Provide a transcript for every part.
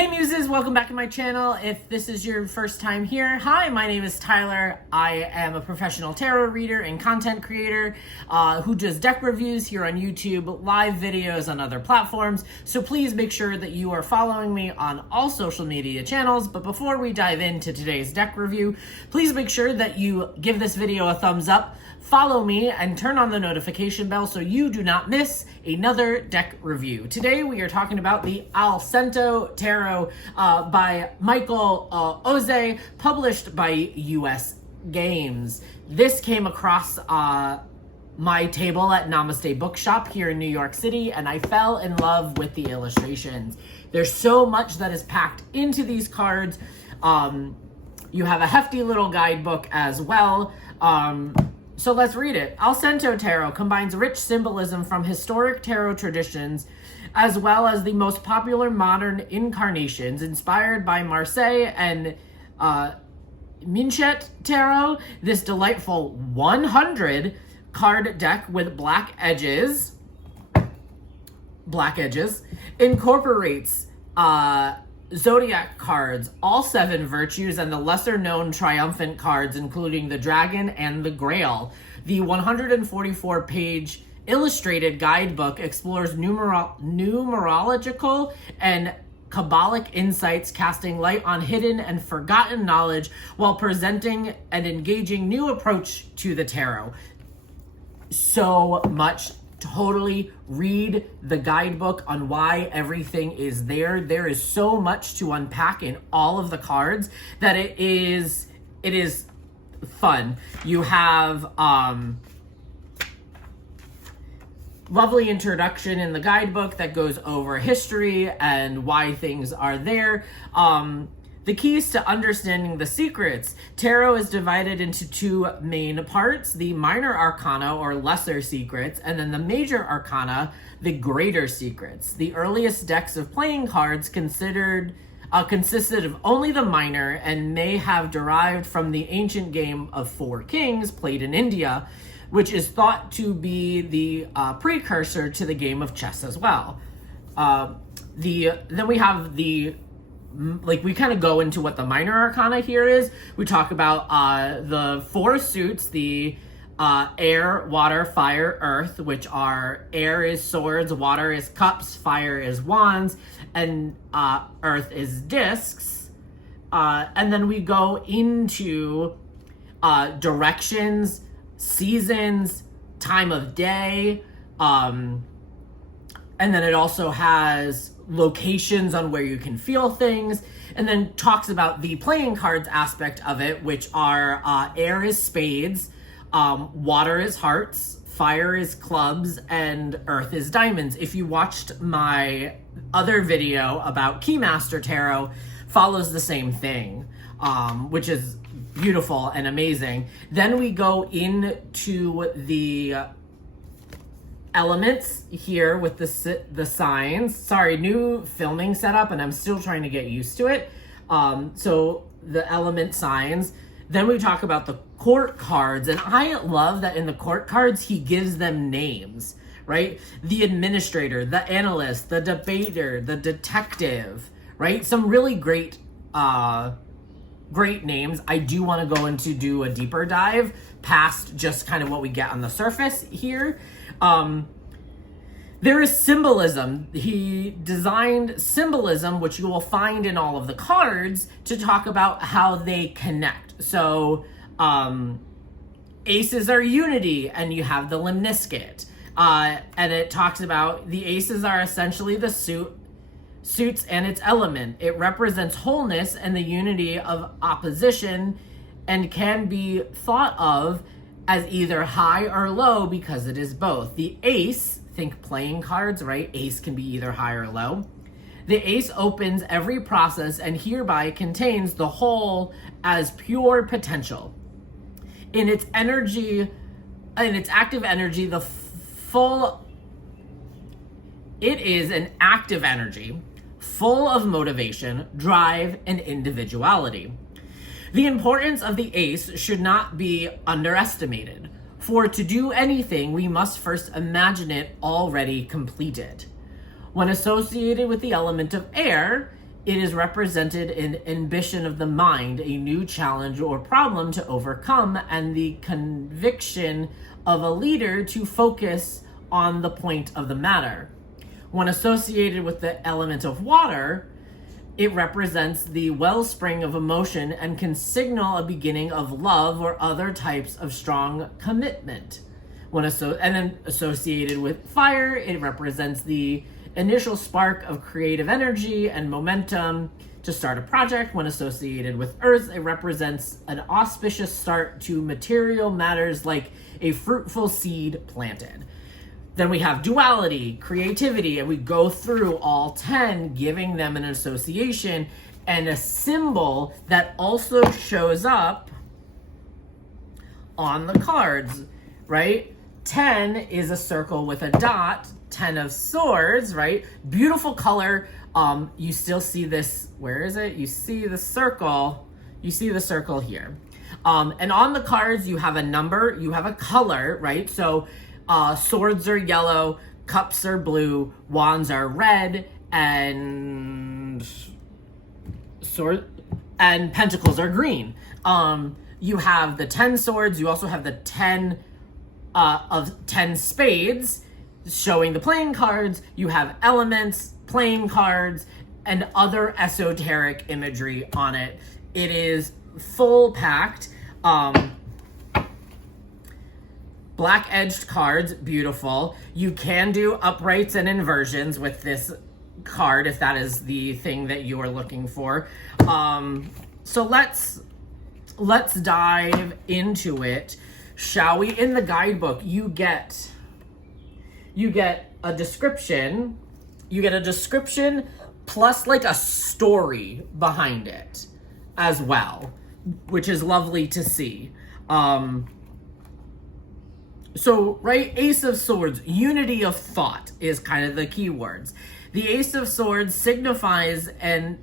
Hey Muses, welcome back to my channel. If this is your first time here, hi, my name is Tyler. I am a professional tarot reader and content creator who does deck reviews here on YouTube, live videos on other platforms. So please make sure that you are following me on all social media channels. But before we dive into today's deck review, please make sure that you give this video a thumbs up, follow me, and turn on the notification bell so you do not miss another deck review. Today we are talking about the Allcento Tarot by Michael Auger, published by US Games. This came across my table at Namaste Bookshop here in New York City, and I fell in love with the illustrations. There's so much that is packed into these cards. You have a hefty little guidebook as well. So let's read it. Allcento Tarot combines rich symbolism from historic tarot traditions as well as the most popular modern incarnations inspired by Marseille and Minchet Tarot. This delightful 100 card deck with black edges incorporates zodiac cards, all 7 virtues, and the lesser known triumphant cards, including the dragon and the grail. The 144-page illustrated guidebook explores numerological and Kabbalic insights, casting light on hidden and forgotten knowledge while presenting an engaging new approach to the tarot. So much. Totally read the guidebook on why everything is there. There is so much to unpack in all of the cards that it is fun. You have lovely introduction in the guidebook that goes over history and why things are there. The keys to understanding the secrets. Tarot is divided into 2 main parts, the minor arcana or lesser secrets, and then the major arcana, the greater secrets. The earliest decks of playing cards consisted of only the minor and may have derived from the ancient game of 4 kings played in India, which is thought to be the precursor to the game of chess as well. Then we have we kind of go into what the minor arcana here is. We talk about the 4 suits, the air, water, fire, earth, which are air is swords, water is cups, fire is wands, and earth is discs. And then we go into directions, seasons, time of day, and then it also has locations on where you can feel things, and then talks about the playing cards aspect of it, which are air is spades, water is hearts, fire is clubs, and earth is diamonds. If you watched my other video about Keymaster Tarot, follows the same thing, which is beautiful and amazing. Then we go into the elements here with the signs. Sorry, new filming setup and I'm still trying to get used to it. So the element signs. Then we talk about the court cards, and I love that in the court cards he gives them names, right? The administrator, the analyst, the debater, the detective, right? Some really great names. I do want to go into do a deeper dive past just kind of what we get on the surface here. There is symbolism. He designed symbolism, which you will find in all of the cards, to talk about how they connect. So, aces are unity, and you have the lemniscate. And it talks about the aces are essentially the suits and its element. It represents wholeness and the unity of opposition and can be thought of as either high or low because it is both. The ace, think playing cards, right? Ace can be either high or low. The ace opens every process and hereby contains the whole as pure potential. In its energy, in its active energy, it is an active energy, full of motivation, drive, and individuality. The importance of the ace should not be underestimated. For to do anything, we must first imagine it already completed. When associated with the element of air, It is represented in ambition of the mind, a new challenge or problem to overcome, and the conviction of a leader to focus on the point of the matter. When associated with the element of water, it represents the wellspring of emotion and can signal a beginning of love or other types of strong commitment. And then associated with fire, it represents the initial spark of creative energy and momentum to start a project. When associated with earth, it represents an auspicious start to material matters like a fruitful seed planted. Then we have duality, creativity, and we go through all 10, giving them an association and a symbol that also shows up on the cards, right? 10 is a circle with a dot, 10 of swords, right? Beautiful color. You still see this, where is it? You see the circle here. And on the cards, you have a number, you have a color, right? So swords are yellow, cups are blue, wands are red, and pentacles are green. You have the 10 swords, you also have the 10 of 10 spades, showing the playing cards. You have elements, playing cards, and other esoteric imagery on it. It is full packed. Black edged cards, beautiful. You can do uprights and inversions with this card if that is the thing that you are looking for. So let's dive into it, shall we? In the guidebook, you get a description. You get a description plus like a story behind it as well, which is lovely to see. So, right, Ace of Swords, unity of thought is kind of the key words. The Ace of Swords signifies a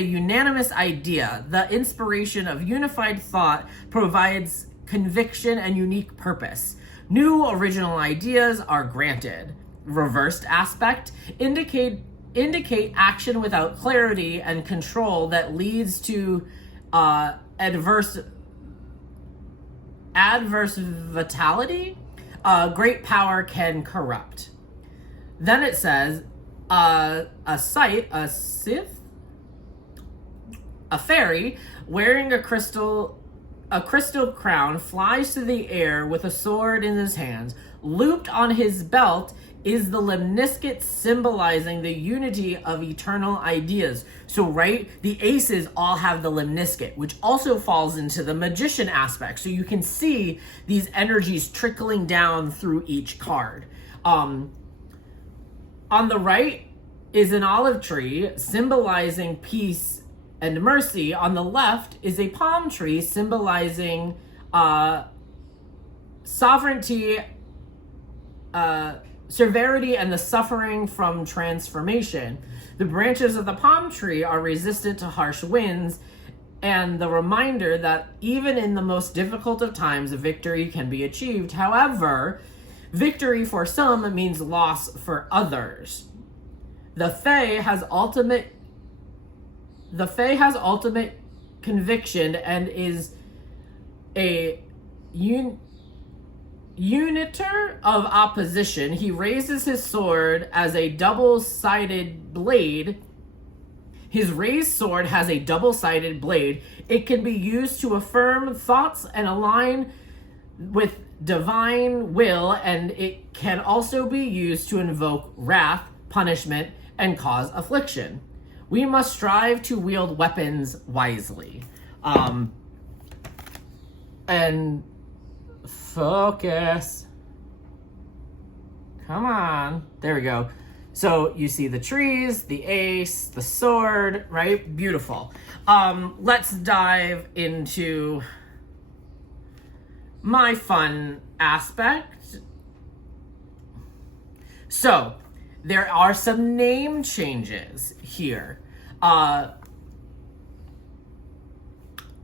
unanimous idea. The inspiration of unified thought provides conviction and unique purpose. New original ideas are granted. Reversed aspect indicate action without clarity and control that leads to adverse vitality. Great power can corrupt. Then it says a fairy wearing a crystal crown flies through the air with a sword in his hands. Looped on his belt is the lemniscate, symbolizing the unity of eternal ideas. So, right, the aces all have the lemniscate, which also falls into the magician aspect. So you can see these energies trickling down through each card. On the right is an olive tree symbolizing peace and mercy. On the left is a palm tree symbolizing sovereignty, severity, and the suffering from transformation. The branches of the palm tree are resistant to harsh winds, and the reminder that even in the most difficult of times, a victory can be achieved. However, victory for some means loss for others. The Fae has ultimate conviction and is a uniter of opposition. He raises his sword as a double-sided blade. His raised sword has a double-sided blade. It can be used to affirm thoughts and align with divine will, and it can also be used to invoke wrath, punishment, and cause affliction. We must strive to wield weapons wisely. And focus. Come on. There we go. So you see the trees, the ace, the sword, right? Beautiful. Let's dive into my fun aspect. So there are some name changes here.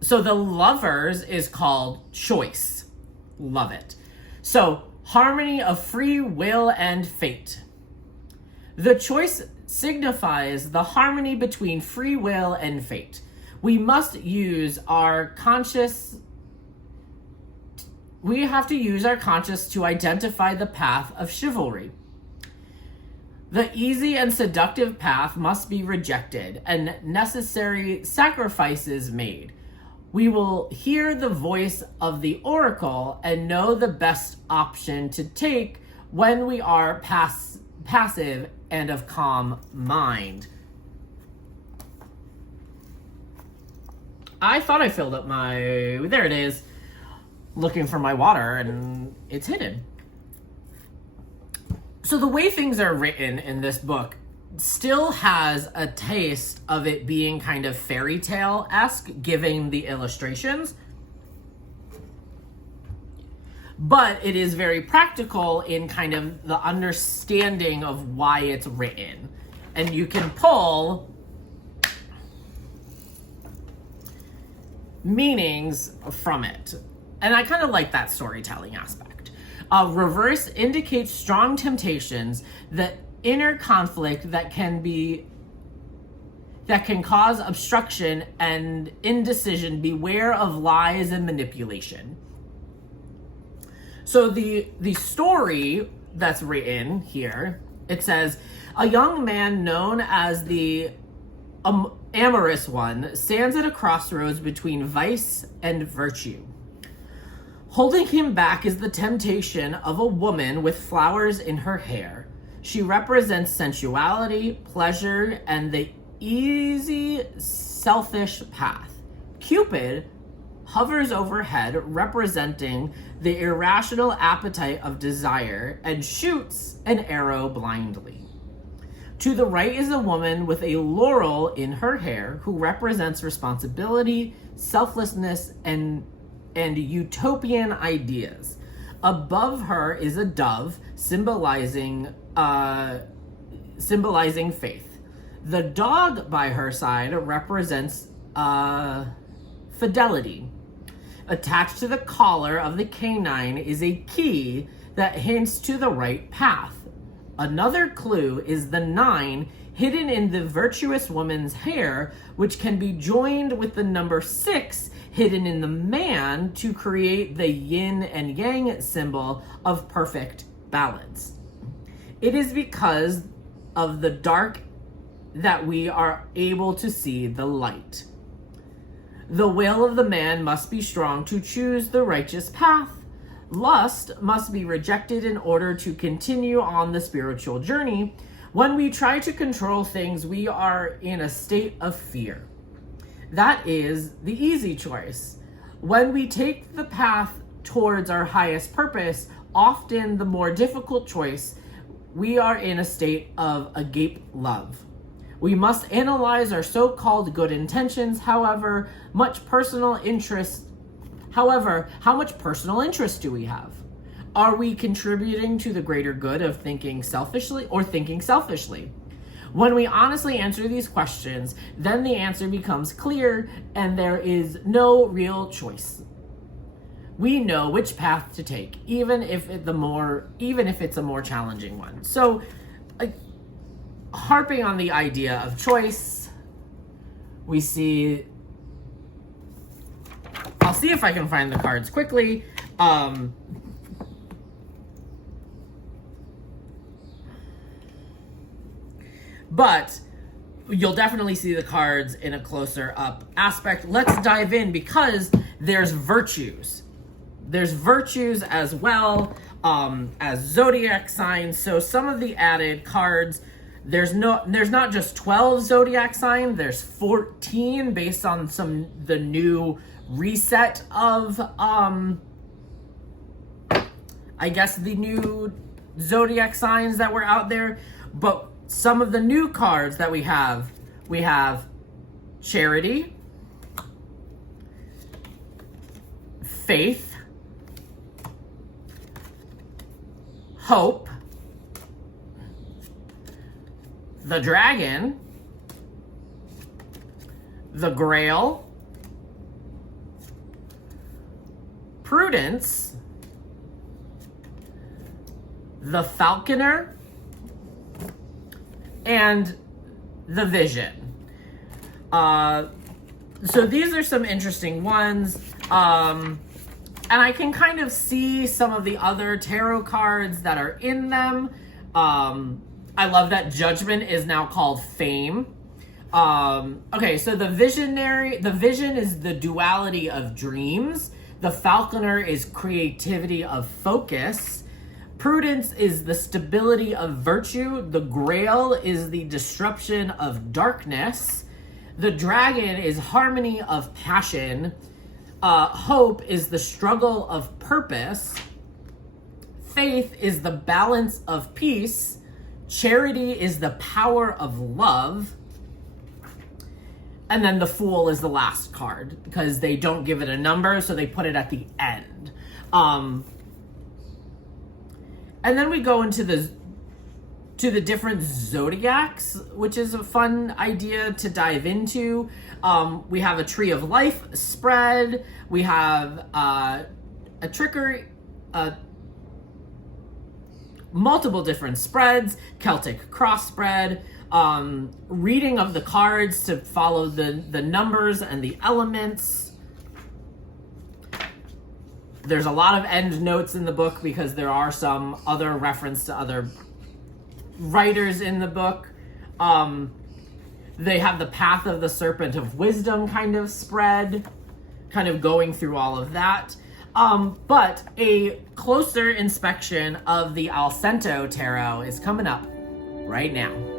So the Lovers is called Choice. Love it. So harmony of free will and fate. The choice signifies the harmony between free will and fate. We have to use our conscious to identify the path of chivalry. The easy and seductive path must be rejected and necessary sacrifices made. We will hear the voice of the oracle and know the best option to take when we are passive and of calm mind. I thought I filled up there it is, looking for my water, and it's hidden. So the way things are written in this book still has a taste of it being kind of fairy tale-esque, given the illustrations. But it is very practical in kind of the understanding of why it's written. And you can pull meanings from it. And I kind of like that storytelling aspect. Reverse indicates strong temptations, that inner conflict that can cause obstruction and indecision. Beware of lies and manipulation. So the story that's written here, it says, a young man known as the amorous one stands at a crossroads between vice and virtue. Holding him back is the temptation of a woman with flowers in her hair. She represents sensuality, pleasure, and the easy, selfish path. Cupid hovers overhead, representing the irrational appetite of desire, and shoots an arrow blindly. To the right is a woman with a laurel in her hair, who represents responsibility, selflessness, and utopian ideas. Above her is a dove, symbolizing faith. The dog by her side represents fidelity. Attached to the collar of the canine is a key that hints to the right path. Another clue is the 9 hidden in the virtuous woman's hair, which can be joined with the number 6 hidden in the man to create the yin and yang symbol of perfect balance. It is because of the dark that we are able to see the light. The will of the man must be strong to choose the righteous path. Lust must be rejected in order to continue on the spiritual journey. When we try to control things, we are in a state of fear. That is the easy choice. When we take the path towards our highest purpose, often the more difficult choice, we are in a state of agape love. We must analyze our so-called good intentions. However, how much personal interest do we have? Are we contributing to the greater good of thinking selfishly or thinking selfishly? When we honestly answer these questions, then the answer becomes clear and there is no real choice. We know which path to take, even if it's a more challenging one. So, harping on the idea of choice, we see, I'll see if I can find the cards quickly. But you'll definitely see the cards in a closer up aspect. Let's dive in because there's virtues. There's virtues as well as zodiac signs. So some of the added cards, there's not just 12 zodiac signs, there's 14 based on the new reset of I guess the new zodiac signs that were out there. But some of the new cards that we have charity, faith, hope, the dragon, the grail, prudence, the falconer, and the Vision. So these are some interesting ones. And I can kind of see some of the other tarot cards that are in them. I love that Judgment is now called Fame. Okay, so the Vision is the duality of dreams. The Falconer is creativity of focus. Prudence is the stability of virtue. The Grail is the disruption of darkness. The Dragon is harmony of passion. Hope is the struggle of purpose. Faith is the balance of peace. Charity is the power of love. And then the Fool is the last card because they don't give it a number, so they put it at the end. And then we go into the different zodiacs, which is a fun idea to dive into. We have a Tree of Life spread. We have a trickery, multiple different spreads, Celtic cross spread, reading of the cards to follow the numbers and the elements. There's a lot of end notes in the book because there are some other reference to other writers in the book. They have the Path of the Serpent of Wisdom kind of spread, kind of going through all of that. But a closer inspection of the Allcento tarot is coming up right now.